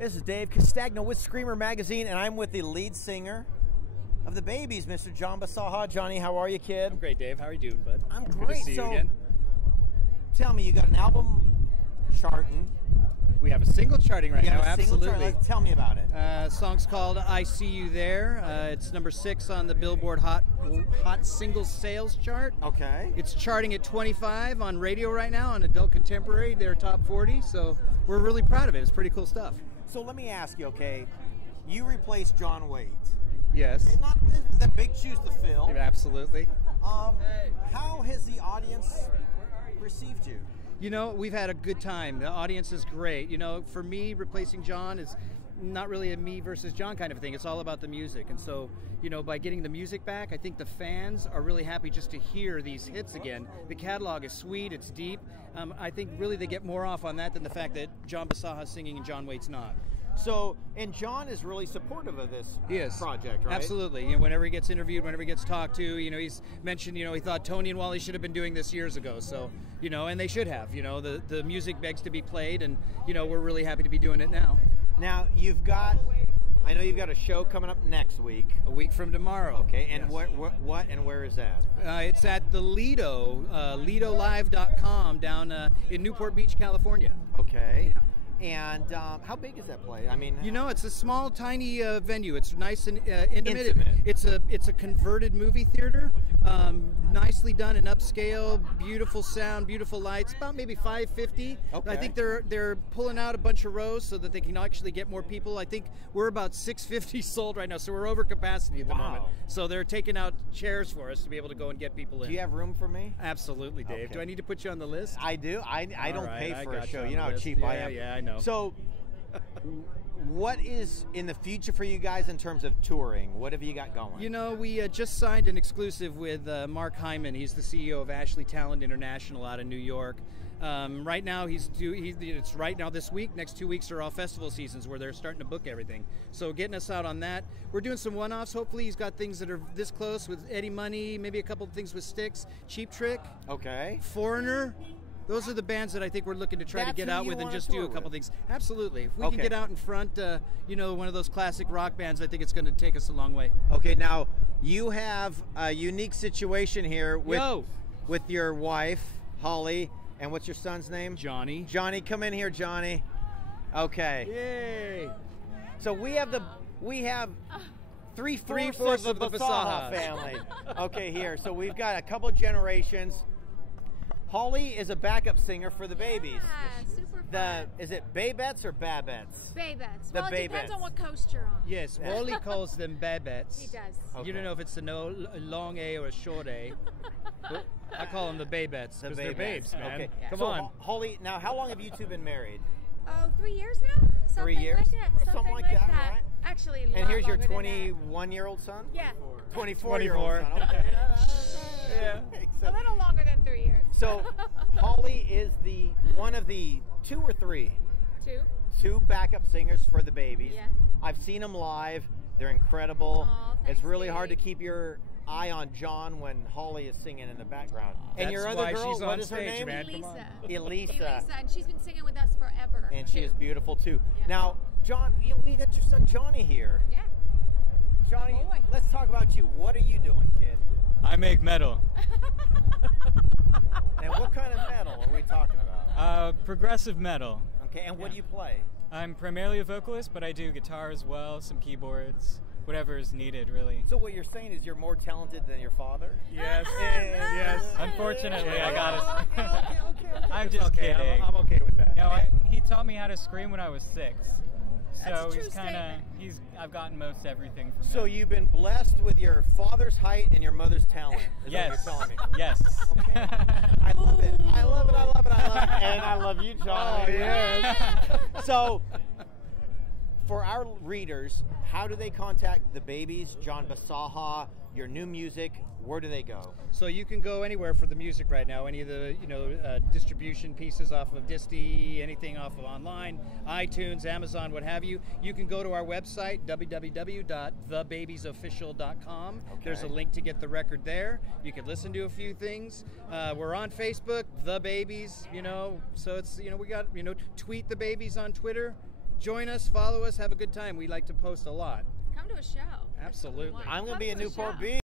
This is Dave Castagno with Screamer Magazine, and I'm with the lead singer of the BABYS, Mr. John Bisaha. Johnny, how are you, kid? I'm great, Dave. How are you doing, bud? I'm Good great. to see you again. Tell me, you got an album charting. We have a single charting right now, absolutely. Tell me about it. Song's called I See You There. It's number 6 on the Billboard Hot Single Sales chart. Okay. It's charting at 25 on radio right now on Adult Contemporary. They're top 40, so we're really proud of it. It's pretty cool stuff. So let me ask you, okay, you replaced John Waite. Yes. This is a big shoes to fill. Absolutely. How has the audience received you? You know, we've had a good time. The audience is great. You know, for me, replacing John is not really a me versus John kind of thing. It's all about the music. And so, you know, by getting the music back, I think the fans are really happy just to hear these hits again. The catalog is sweet, it's deep. I think really they get more off on that than the fact that John Bisaha is singing and John Waite's not. So, and John is really supportive of this project, right? Absolutely. You know, whenever he gets interviewed, whenever he gets talked to, you know, he's mentioned, you know, he thought Tony and Wally should have been doing this years ago. So, you know, and they should have. You know, the music begs to be played, and, you know, we're really happy to be doing it now. Now, I know you've got a show coming up next week. A week from tomorrow. Okay, and yes. what and where is that? It's at the Lido, lidolive.com down in Newport Beach, California. Okay. Yeah. And how big is that play? I mean, you know, it's a small, tiny venue. It's nice and intimate. It's a converted movie theater, nicely done and upscale. Beautiful sound, beautiful lights. About maybe 550. Okay. I think they're pulling out a bunch of rows so that they can actually get more people. I think we're about 650 sold right now, so we're over capacity at the moment. So they're taking out chairs for us to be able to go and get people in. Do you have room for me? Absolutely, Dave. Okay. Do I need to put you on the list? I do. I don't pay for a show. You know how list. cheap I am. Yeah, I know. So, what is in the future for you guys in terms of touring? What have you got going? You know, we just signed an exclusive with Mark Hyman. He's the CEO of Ashley Talent International out of New York. Right now, it's right now this week. Next 2 weeks are all festival seasons where they're starting to book everything. So getting us out on that. We're doing some one-offs. Hopefully, he's got things that are this close with Eddie Money, maybe a couple of things with Styx, Cheap Trick, okay, Foreigner. Those are the bands that I think we're looking to try to get out with and just do a couple things. Absolutely. If we can get out in front, you know, one of those classic rock bands, I think it's going to take us a long way. Okay, now you have a unique situation here with your wife, Holly, and what's your son's name? Johnny. Johnny, come in here, Johnny. Okay. Yay. So we have three-fourths of the Bisaha family. Okay, here. So we've got a couple generations. Holly is a backup singer for the BABYS. Yeah, super fun. Is it BABYS or BABYS? BABYS. The Well, it depends BABYS. on what coast you're on. Yes, Wally calls them BABYS. He does. Okay. You don't know if it's a long A or a short A. I call them the BABYS because they're babes, man. Okay. Yeah. Come on. Holly, now how long have you two been married? Oh, 3 years now? 3 years? Like that. Something like that, right? Actually, a And lot here's your longer than 21-year-old son? that. Yeah. 24-year-old son. Okay. Yeah. A little longer than 3 years. So Holly is one of the 2 or 3? 2 backup singers for the BABYS. Yeah. I've seen them live. They're incredible. Aw, thanks, it's really hard to Dave. keep your eye on John when Holly is singing in the background. And That's your other why girl, she's what on is her stage, name? man. Come on. Elisa. And she's been singing with us forever. And she is beautiful too. Yeah. Now, John, we got your son Johnny here. Yeah. Johnny, Boy. let's talk about you. What are you doing, kid? I make metal. And what kind of metal are we talking about? Progressive metal. Okay, and what do you play? I'm primarily a vocalist, but I do guitar as well, some keyboards, whatever is needed, really. So what you're saying is you're more talented than your father? Yes, yes. Unfortunately, I got it. Okay. I'm just kidding. I'm okay with that. No, he taught me how to scream when I was 6. That's So a true he's kind of, I've gotten most everything from So him. you've been blessed with your father's height and your mother's talent. Is Yes. What you're telling me. Yes. Okay. I love it. I love it. I love it. I love it. And I love you, John. Oh, yes. So, for our readers, how do they contact the BABYS, John Bisaha, your new music? Where do they go? So you can go anywhere for the music right now. Any of the distribution pieces off of Disty, anything off of online, iTunes, Amazon, what have you. You can go to our website www.thebabysofficial.com. Okay. There's a link to get the record there. You can listen to a few things. We're on Facebook, The BABYS. So it's we got tweet the BABYS on Twitter. join us, follow us, have a good time. We like to post a lot. Come to a show. Absolutely. I'm going to Come be in to a Newport show. Beach.